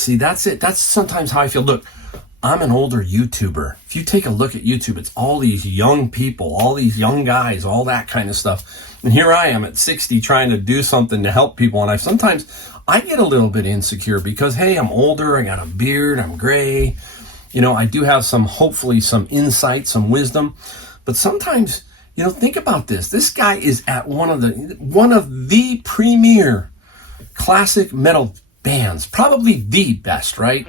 See, that's it. That's sometimes how I feel. Look, I'm an older YouTuber. If you take a look at YouTube, it's all these young people, all these young guys, all that kind of stuff. And here I am at 60 trying to do something to help people. And sometimes I get a little bit insecure because, hey, I'm older, I got a beard, I'm gray. You know, I do have hopefully some insight, some wisdom. But sometimes, you know, think about this. This guy is at one of the premier classic metal bands, probably the best, right?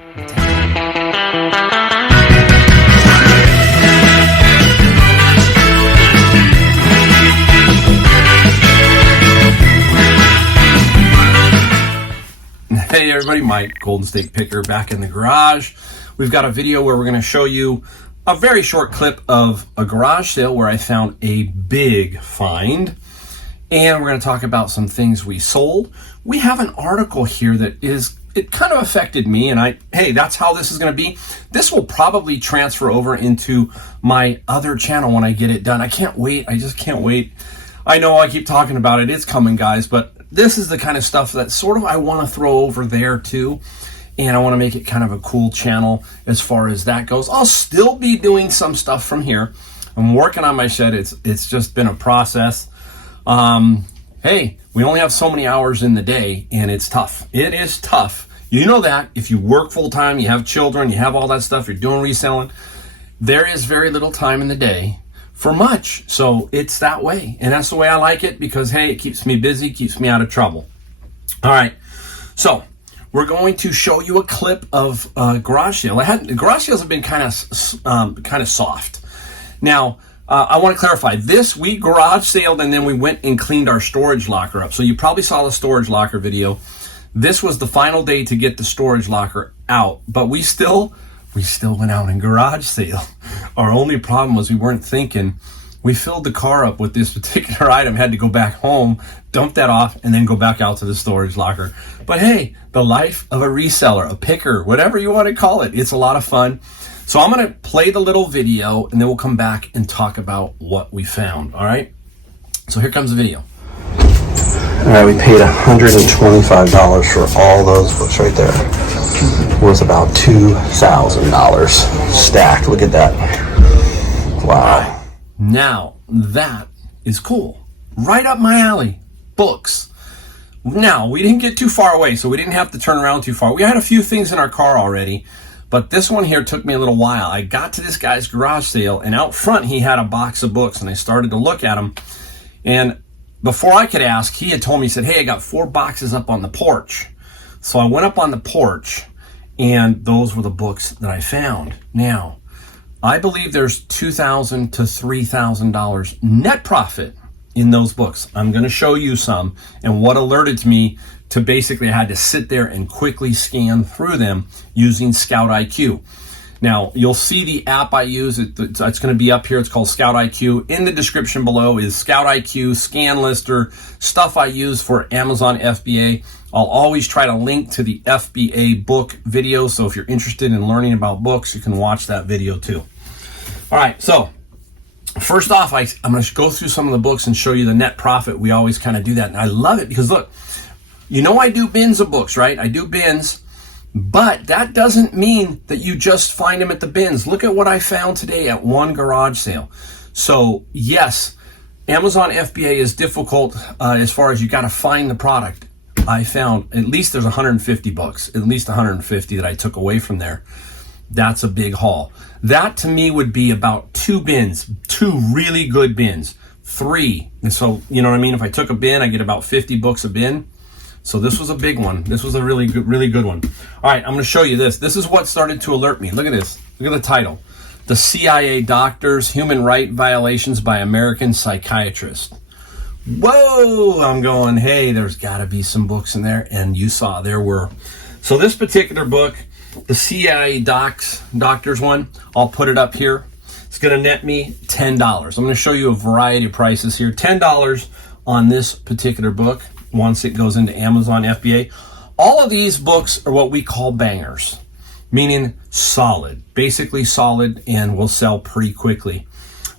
Hey everybody, Mike, Golden State Picker, back in the garage. We've got a video where we're going to show you a very short clip of a garage sale where I found a big find. And we're going to talk about some things we sold. We have an article here that it kind of affected me, and hey, that's how this is going to be. This will probably transfer over into my other channel when I get it done. I can't wait. I just can't wait. I know I keep talking about it. It's coming, guys, but this is the kind of stuff that sort of I want to throw over there too. And I want to make it kind of a cool channel as far as that goes. I'll still be doing some stuff from here. I'm working on my shed. It's just been a process. Hey, we only have so many hours in the day, and it's tough. It is tough. You know that if you work full time, you have children, you have all that stuff, you're doing reselling, there is very little time in the day for much. So it's that way. And that's the way I like it because, hey, it keeps me busy, keeps me out of trouble. All right. So we're going to show you a clip of garage sale. Garage sales have been kind of soft. Now, I want to clarify this. We garage saled and then we went and cleaned our storage locker up. So you probably saw the storage locker video. This was the final day to get the storage locker out, but we still went out and garage sale. Our only problem was we weren't thinking. We filled the car up with this particular item, had to go back home, dump that off, and then go back out to the storage locker. But hey, the life of a reseller, a picker, whatever you want to call it, it's a lot of fun. So I'm going to play the little video, and then we'll come back and talk about what we found, all right? So here comes the video. All right, we paid $125 for all those books right there. It was about $2,000 stacked. Look at that. Wow. Now, that is cool. Right up my alley. Books. Now, we didn't get too far away, so we didn't have to turn around too far. We had a few things in our car already, but this one here took me a little while. I got to this guy's garage sale, and out front he had a box of books, and I started to look at them. And before I could ask, he had told me, he said, hey, I got 4 boxes up on the porch. So I went up on the porch, and those were the books that I found. Now, I believe there's $2,000 to $3,000 net profit in those books. I'm going to show you some, and what alerted me to basically I had to sit there and quickly scan through them using Scout IQ. Now, you'll see the app I use. It's going to be up here. It's called Scout IQ. In the description below is Scout IQ, Scan Lister, stuff I use for Amazon FBA. I'll always try to link to the FBA book video, so if you're interested in learning about books, you can watch that video too. All right, so first off, I'm going to go through some of the books and show you the net profit. We always kind of do that, and I love it because, look, you know I do bins of books, right? I do bins, but that doesn't mean that you just find them at the bins. Look at what I found today at one garage sale. So, yes, Amazon FBA is difficult as far as you got to find the product. I found at least there's 150 books, at least 150 that I took away from there. That's a big haul. That to me would be about 2 bins, 2 really good bins, 3. And so, you know what I mean? If I took a bin, I get about 50 books a bin. So this was a big one. This was a really good one. All right, I'm going to show you this. This is what started to alert me. Look at this. Look at the title. The CIA Doctors, Human Rights Violations by American Psychiatrists. Whoa, I'm going, hey, there's got to be some books in there. And you saw there were. So this particular book, the CIA Doctors one, I'll put it up here. It's going to net me $10. I'm going to show you a variety of prices here. $10 on this particular book once it goes into Amazon FBA. All of these books are what we call bangers, meaning solid, basically solid, and will sell pretty quickly.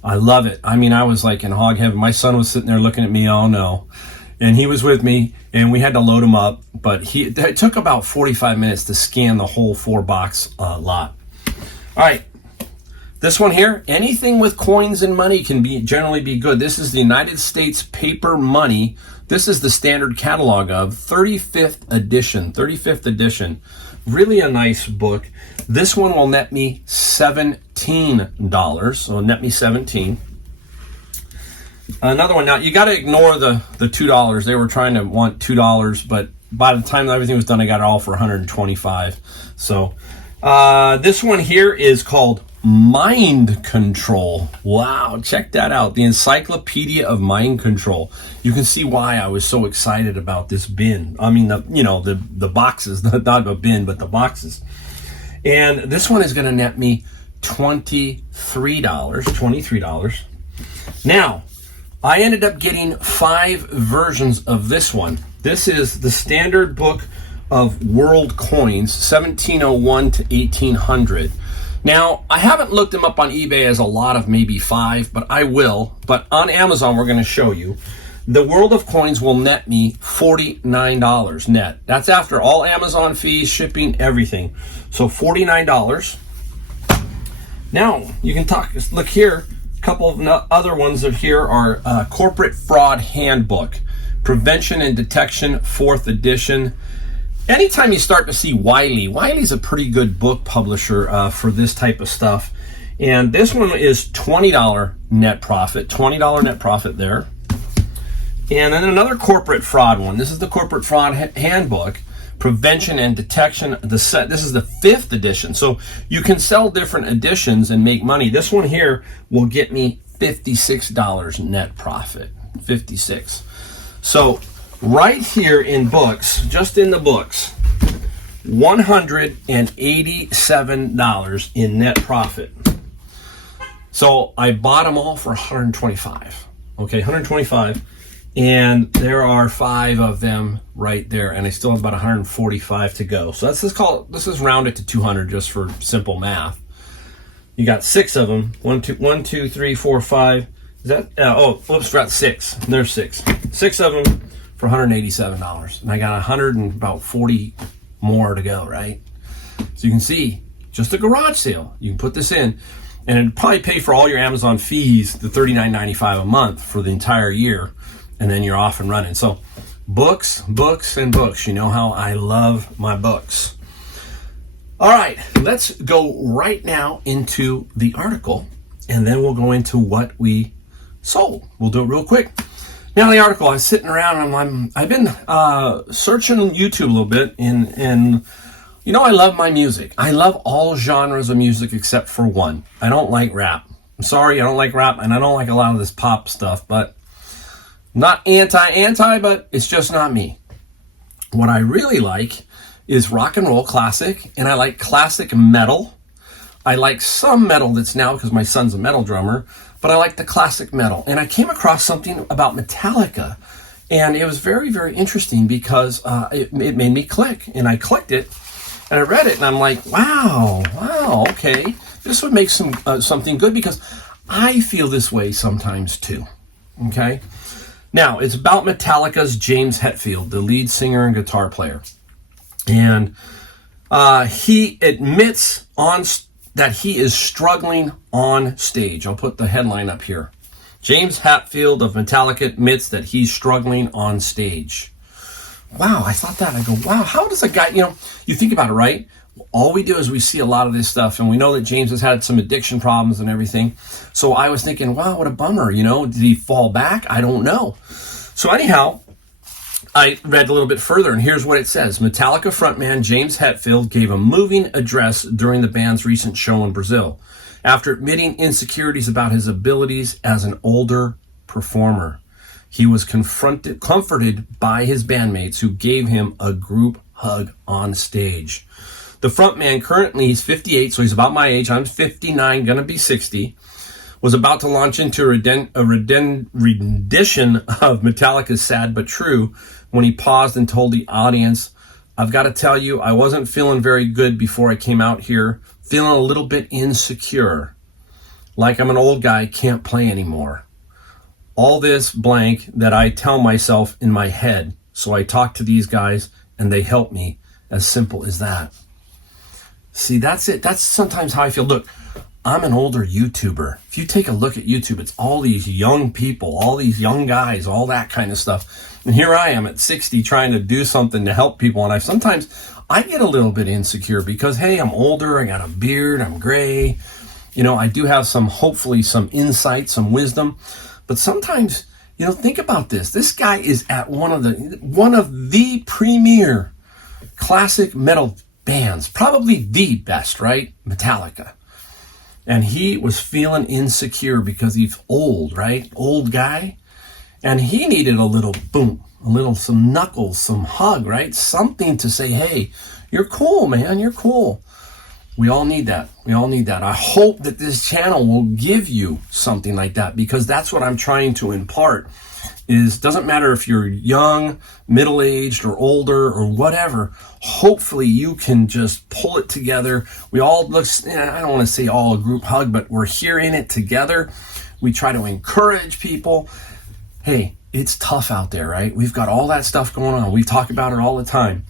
I love it. I mean, I was like in hog heaven. My son was sitting there looking at me, oh no. and he was with me, and we had to load him up, but it took about 45 minutes to scan the whole 4-box lot. All right, this one here, anything with coins and money can generally be good. This is the United States Paper Money. This is the standard catalog of 35th edition. Really a nice book. This one will net me $17, so net me 17. Another one, now you got to ignore the $2. They were trying to want $2, but by the time everything was done, I got it all for 125. So this one here is called Mind Control. Wow, check that out. The Encyclopedia of Mind Control. You can see why I was so excited about this bin. I mean, the boxes, not a bin, but the boxes. And this one is going to net me $23. Now, I ended up getting 5 versions of this one. This is the standard book of world coins, 1701 to 1800. Now, I haven't looked them up on eBay as a lot of maybe 5, but I will. But on Amazon, we're going to show you. The World of Coins will net me $49 net. That's after all Amazon fees, shipping, everything. So $49. Now, you can look here. A couple of other ones that here are Corporate Fraud Handbook, Prevention and Detection, 4th edition. Anytime you start to see Wiley's a pretty good book publisher for this type of stuff. And this one is $20 net profit, $20 net profit there. And then another corporate fraud one. This is the Corporate Fraud Handbook, Prevention and Detection. This is the 5th edition. So you can sell different editions and make money. This one here will get me $56 net profit, 56. So right here in books, just in the books, $187 in net profit. So I bought them all for 125. Okay, 125. And there are 5 of them right there, and I still have about 145 to go. So this is rounded to 200 just for simple math. You got 6 of them. 1, 2, 3, 4, 5. Is that? Forgot 6. There's 6. 6 of them for $187, and I got 140 more to go. Right? So you can see, just a garage sale. You can put this in, and it'd probably pay for all your Amazon fees, the $39.95 a month for the entire year. And then you're off and running. So books, and books. You know how I love my books. All right, let's go right now into the article, and then we'll go into what we sold. We'll do it real quick. Now the article, I was sitting around and I've been searching on YouTube a little bit, and you know I love my music. I love all genres of music except for one. I don't like rap. I'm sorry, I don't like rap, and I don't like a lot of this pop stuff, but not anti, but it's just not me. What I really like is rock and roll classic, and I like classic metal. I like some metal that's now, because my son's a metal drummer, but I like the classic metal. And I came across something about Metallica, and it was very, very interesting because it made me click. And I clicked it, and I read it, and I'm like, wow, okay. This would make something good, because I feel this way sometimes too, okay? Now, it's about Metallica's James Hetfield, the lead singer and guitar player. And he admits that he is struggling on stage. I'll put the headline up here. James Hetfield of Metallica admits that he's struggling on stage. Wow, I thought that. I go, wow, how does a guy, you think about it, right? All we do is we see a lot of this stuff, and we know that James has had some addiction problems and everything. So I was thinking, wow, what a bummer, did he fall back? I don't know. So anyhow, I read a little bit further, and here's what it says. Metallica frontman James Hetfield gave a moving address during the band's recent show in Brazil, after admitting insecurities about his abilities as an older performer. He was comforted by his bandmates, who gave him a group hug on stage. The frontman, currently he's 58, so he's about my age. I'm 59, gonna be 60. Was about to launch into a rendition of Metallica's Sad But True when he paused and told the audience, "I've got to tell you, I wasn't feeling very good before I came out here. Feeling a little bit insecure. Like I'm an old guy, can't play anymore. all this blank that I tell myself in my head. So I talk to these guys and they help me. As simple as that. See, that's it. That's sometimes how I feel. Look, I'm an older YouTuber. If you take a look at YouTube, it's all these young people, all these young guys, all that kind of stuff. And here I am at 60 trying to do something to help people. And sometimes I get a little bit insecure because, hey, I'm older, I got a beard, I'm gray. You know, I do have hopefully some insight, some wisdom. But sometimes, you know, think about this. This guy is at one of the premier classic metal bands, probably the best, right? Metallica. And he was feeling insecure because he's old, right? Old guy. And he needed a little boom, some knuckles, some hug, right? Something to say, hey, you're cool, man, you're cool. We all need that. We all need that. I hope that this channel will give you something like that, because that's what I'm trying to impart. Doesn't matter if you're young, middle-aged, or older, or whatever. Hopefully you can just pull it together. We all I don't want to say all a group hug, but we're here in it together. We try to encourage people. Hey, it's tough out there, right? We've got all that stuff going on. We talk about it all the time.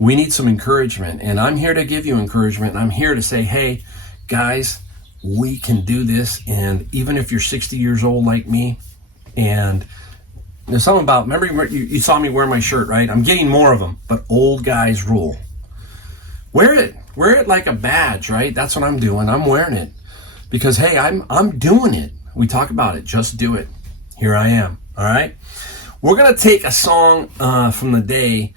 We need some encouragement, and I'm here to give you encouragement. I'm here to say, hey, guys, we can do this. And even if you're 60 years old like me, and there's something about, remember you saw me wear my shirt, right? I'm getting more of them, but old guys rule. Wear it like a badge, right? That's what I'm doing. I'm wearing it because, hey, I'm doing it. We talk about it. Just do it. Here I am. All right. We're going to take a song for the day,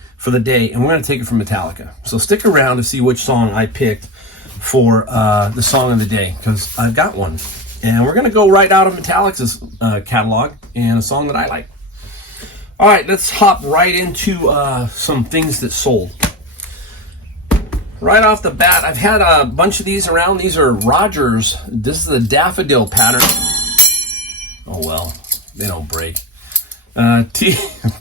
and we're going to take it from Metallica. So stick around to see which song I picked for the song of the day, because I've got one. And we're going to go right out of Metallica's catalog and a song that I like. All right, let's hop right into some things that sold. Right off the bat, I've had a bunch of these around. These are Rogers. This is the daffodil pattern. Oh, well, they don't break. Teaspoon,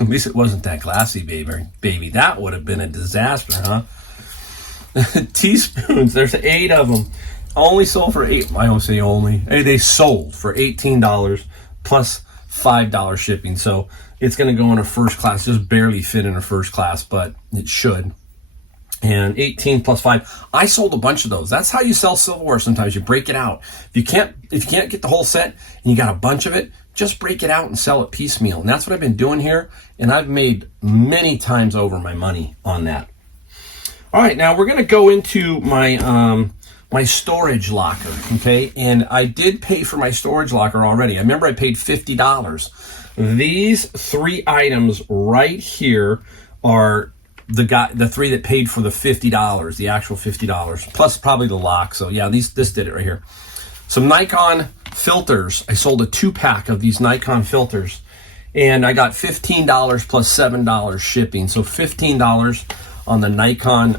at least it wasn't that glassy, baby. That would have been a disaster, huh? Teaspoons, there's 8 of them. Only sold for $8. I don't say only. Hey, they sold for $18 plus $5 shipping. So it's going to go in a first class. Just barely fit in a first class, but it should. And 18 plus 5. I sold a bunch of those. That's how you sell silverware sometimes. You break it out. If you can't get the whole set and you got a bunch of it, just break it out and sell it piecemeal. And that's what I've been doing here. And I've made many times over my money on that. All right, now we're going to go into my my storage locker, okay? And I did pay for my storage locker already. I remember I paid $50. These 3 items right here are the 3 that paid for the $50, the actual $50, plus probably the lock. So yeah, this did it right here. Some Nikon filters. I sold a 2-pack of these Nikon filters, and I got $15 plus $7 shipping. So $15 on the Nikon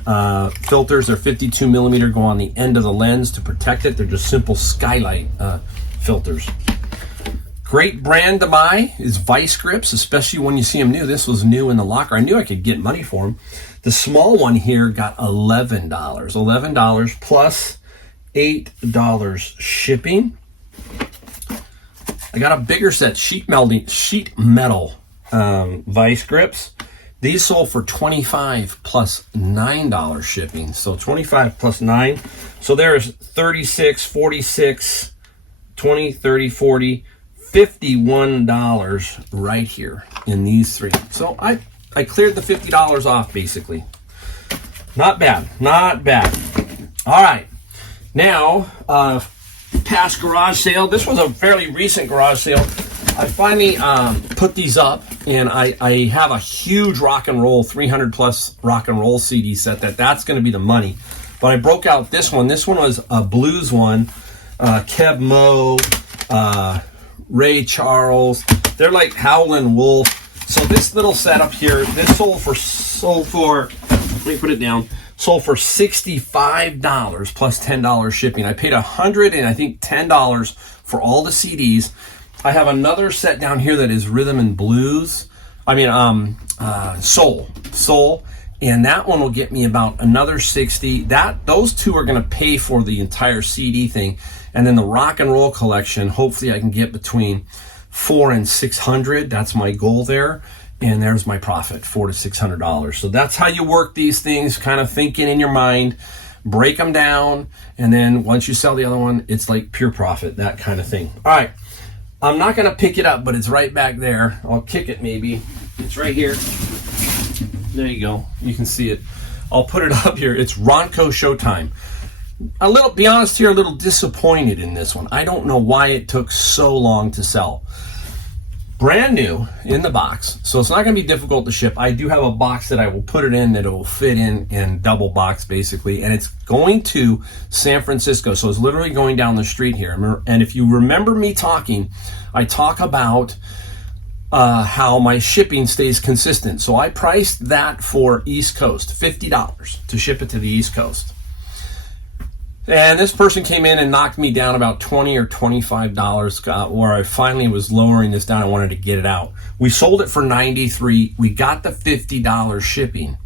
filters. They're 52 millimeter, go on the end of the lens to protect it. They're just simple skylight filters. Great brand to buy is Vice Grips, especially when you see them new. This was new in the locker. I knew I could get money for them. The small one here got $11. $11 plus $8 shipping. I got a bigger set, sheet metal Vice Grips. These sold for $25 plus $9 shipping. So 25 plus 9. So there's 36, 46, 20, 30, 40, $51 right here in these 3. So I cleared the $50 off basically. Not bad, not bad. All right, now past garage sale. This was a fairly recent garage sale. I finally put these up, and I have a huge rock and roll 300 plus rock and roll CD set that's going to be the money. But I broke out this one. This one was a blues one. Keb Mo, Ray Charles. They're like Howlin' Wolf. So this little setup here, this sold for let me put it down. Sold for $65 plus $10 shipping. I paid $100 and I think $10 for all the CDs. I have another set down here that is rhythm and blues. Soul, and that one will get me about another $60. Those 2 are going to pay for the entire CD thing, and then the rock and roll collection. Hopefully, I can get between $400 and $600. That's my goal there. And there's my profit, $400 to $600. So that's how you work these things, kind of thinking in your mind, break them down. And then once you sell the other one, it's like pure profit, that kind of thing. All right. I'm not going to pick it up, but it's right back there. I'll kick it maybe. It's right here. There you go. You can see it. I'll put it up here. It's Ronco Showtime. Be honest here, a little disappointed in this one. I don't know why it took so long to sell. Brand new in the box, so it's not going to be difficult to ship. I do have a box that I will put it in that it will fit in double box basically, and it's going to San Francisco, so it's literally going down the street here. And if you remember me talking, I talk about how my shipping stays consistent. So I priced that for East Coast, $50 to ship it to the East Coast. And this person came in and knocked me down about $20 or $25, where I finally was lowering this down. I wanted to get it out. We sold it for $93. We got the $50 shipping.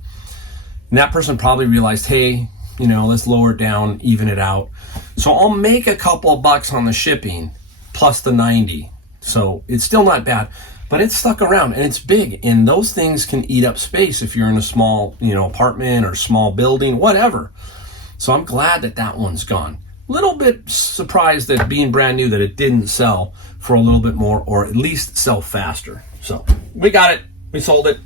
And that person probably realized, hey, let's lower it down, even it out. So I'll make a couple of bucks on the shipping plus the 90. So it's still not bad, but it's stuck around and it's big. And those things can eat up space if you're in a small, apartment or small building, whatever. So I'm glad that one's gone. A little bit surprised that being brand new that it didn't sell for a little bit more, or at least sell faster. So we got it. We sold it.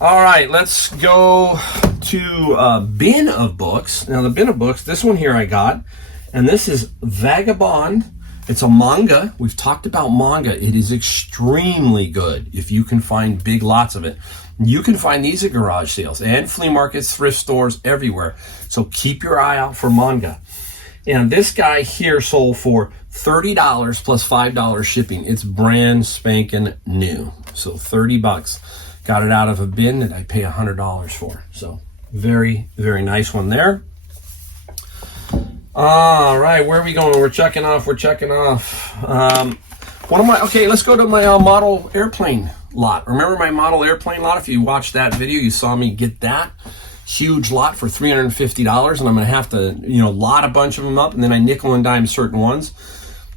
All right, let's go to bin of books. Now the bin of books, this one here I got, and this is Vagabond. It's a manga. We've talked about manga. It is extremely good if you can find big lots of it. You can find these at garage sales and flea markets, thrift stores, everywhere. So keep your eye out for manga. And this guy here sold for $30 plus $5 shipping. It's brand spanking new. So $30. Got it out of a bin that I pay $100 for. So very, very nice one there. All right, where are we going? We're checking off. Okay, let's go to my model airplane lot. Remember my model airplane lot? If you watched that video, you saw me get that huge lot for $350, and I'm going to have to, lot a bunch of them up, and then I nickel and dime certain ones.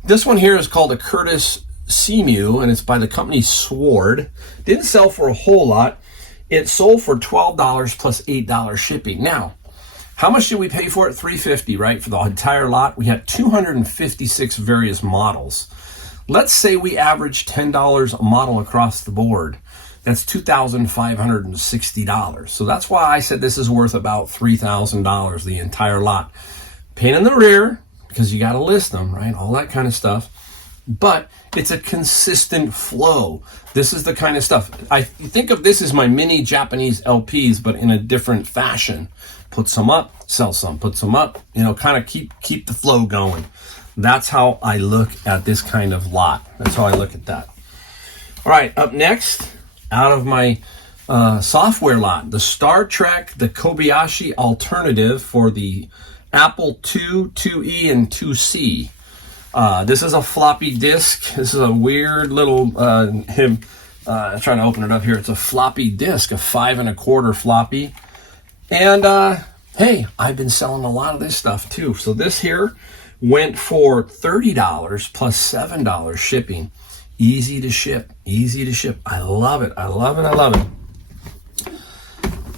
This one here is called a Curtis Seamew, and it's by the company Sword. Didn't sell for a whole lot. It sold for $12 plus $8 shipping. Now, how much did we pay for it? $350, right? For the entire lot. We had 256 various models. Let's say we average $10 a model across the board. That's $2,560. So that's why I said this is worth about $3,000, the entire lot. Pain in the rear, because you got to list them, right? All that kind of stuff. But it's a consistent flow. This is the kind of stuff. I think of this as my mini Japanese LPs, but in a different fashion. Put some up, sell some. Put some up, kind of keep the flow going. That's how I look at this kind of lot. That's how I look at that. All right, up next, out of my software lot, the Star Trek, the Kobayashi alternative for the Apple II, 2E, and 2C. This is a floppy disk. This is a weird little, trying to open it up here. It's a floppy disk, a 5 1/4 floppy. And hey, I've been selling a lot of this stuff too. So this here went for $30 plus $7 shipping. Easy to ship. I love it.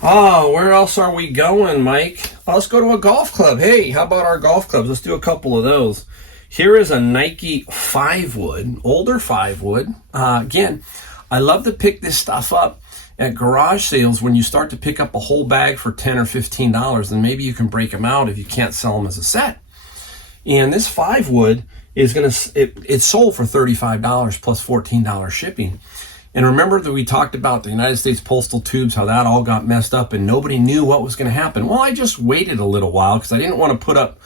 Oh, where else are we going, Mike? Oh, let's go to a golf club. Hey, how about our golf clubs? Let's do a couple of those. Here is a Nike 5-wood, older 5-wood. Again, I love to pick this stuff up at garage sales. When you start to pick up a whole bag for $10 or $15, then maybe you can break them out if you can't sell them as a set. And this 5-wood is it's sold for $35 plus $14 shipping. And remember that we talked about the United States Postal Tubes, how that all got messed up and nobody knew what was going to happen. Well, I just waited a little while because I didn't want to put up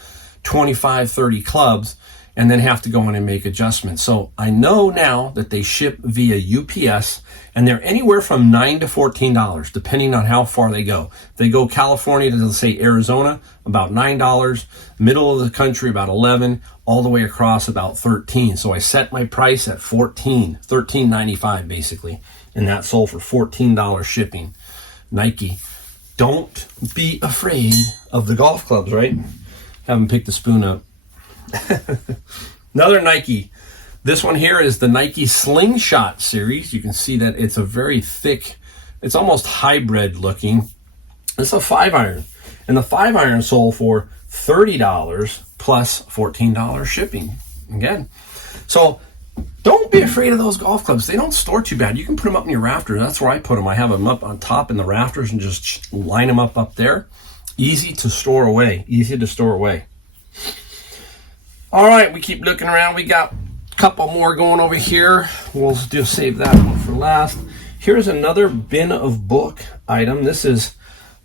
25, 30 clubs and then have to go in and make adjustments. So I know now that they ship via UPS, and they're anywhere from $9 to $14, depending on how far they go. If they go California to, let's say, Arizona, about $9, middle of the country, about $11, all the way across about $13. So I set my price at $14.95 basically, and that sold for $14 shipping. Nike, don't be afraid of the golf clubs, right? Haven't picked the spoon up. Another Nike. This one here is the Nike Slingshot series. You can see that it's a very thick, it's almost hybrid looking. It's a 5-iron. And the 5-iron sold for $30 plus $14 shipping. Again. So don't be afraid of those golf clubs. They don't store too bad. You can put them up in your rafters. That's where I put them. I have them up on top in the rafters and just line them up there. Easy to store away. Easy to store away. All right, we keep looking around. We got a couple more going over here. We'll just save that one for last. Here's another bin of book item. This is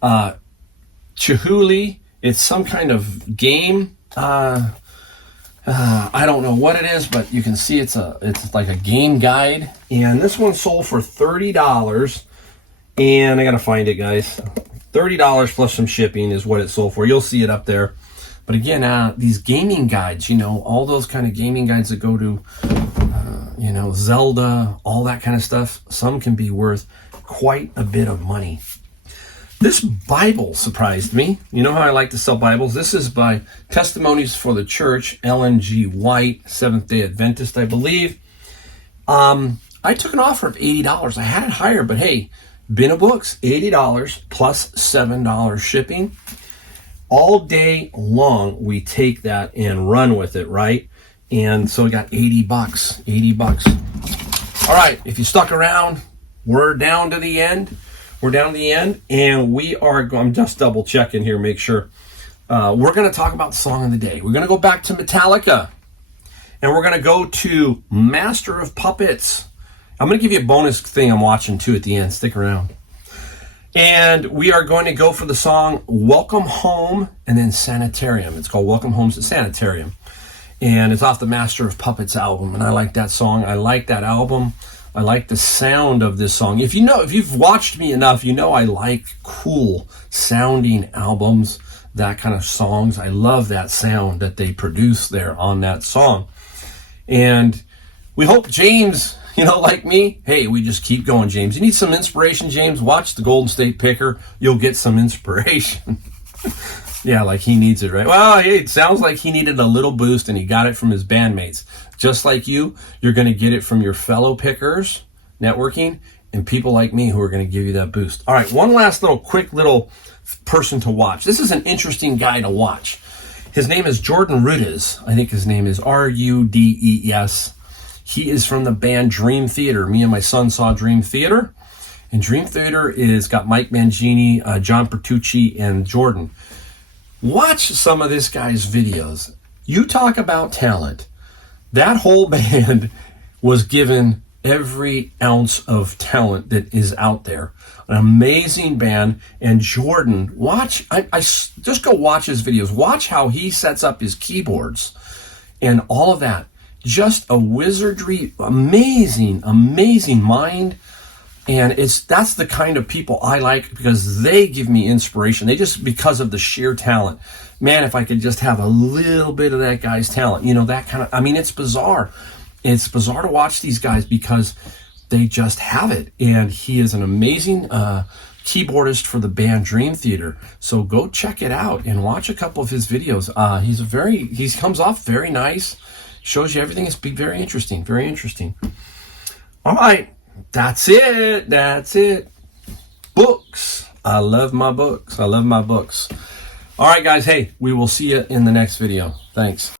Chihuly. It's some kind of game. I don't know what it is, but you can see it's like a game guide. And this one sold for $30. And I gotta find it, guys. $30 plus some shipping is what it sold for. You'll see it up there. But again, these gaming guides, you know, all those kind of gaming guides that go to, you know, Zelda, all that kind of stuff, some can be worth quite a bit of money. This Bible surprised me. You know how I like to sell Bibles? This is by Testimonies for the Church, Ellen G. White, Seventh-day Adventist, I believe. I took an offer of $80. I had it higher, but hey, bin of books, $80 plus $7 shipping. All day long, we take that and run with it, right? And so we got 80 bucks, 80 bucks. All right, if you stuck around, we're down to the end. We're down to the end, and we are, I'm just double checking here, make sure. We're going to talk about the song of the day. We're going to go back to Metallica, and we're going to go to Master of Puppets. I'm going to give you a bonus thing I'm watching too at the end. Stick around. And we are going to go for the song Welcome Home and then Sanitarium. It's called Welcome Home to Sanitarium. And it's off the Master of Puppets album. And I like that song. I like that album. I like the sound of this song. If you've watched me enough, you know I like cool sounding albums, that kind of songs. I love that sound that they produce there on that song. And we hope James, you know, like me, hey, we just keep going, James. You need some inspiration, James? Watch the Golden State Picker. You'll get some inspiration. Yeah, like he needs it, right? Well, hey, it sounds like he needed a little boost, and he got it from his bandmates. Just like you're going to get it from your fellow pickers, networking, and people like me who are going to give you that boost. All right, one last quick little person to watch. This is an interesting guy to watch. His name is Jordan Rudess. I think his name is Rudes. He is from the band Dream Theater. Me and my son saw Dream Theater. And Dream Theater is got Mike Mangini, John Pertucci, and Jordan. Watch some of this guy's videos. You talk about talent. That whole band was given every ounce of talent that is out there. An amazing band. And Jordan, watch, I just go watch his videos. Watch how he sets up his keyboards and all of that. Just a wizardry, amazing mind. And that's the kind of people I like because they give me inspiration. Because of the sheer talent. Man, if I could just have a little bit of that guy's talent, you know, that kind of, I mean, it's bizarre. It's bizarre to watch these guys because they just have it. And he is an amazing keyboardist for the band Dream Theater. So go check it out and watch a couple of his videos. He comes off very nice. Shows you everything. It's very interesting. Very interesting. All right. That's it. Books. I love my books. All right, guys. Hey, we will see you in the next video. Thanks.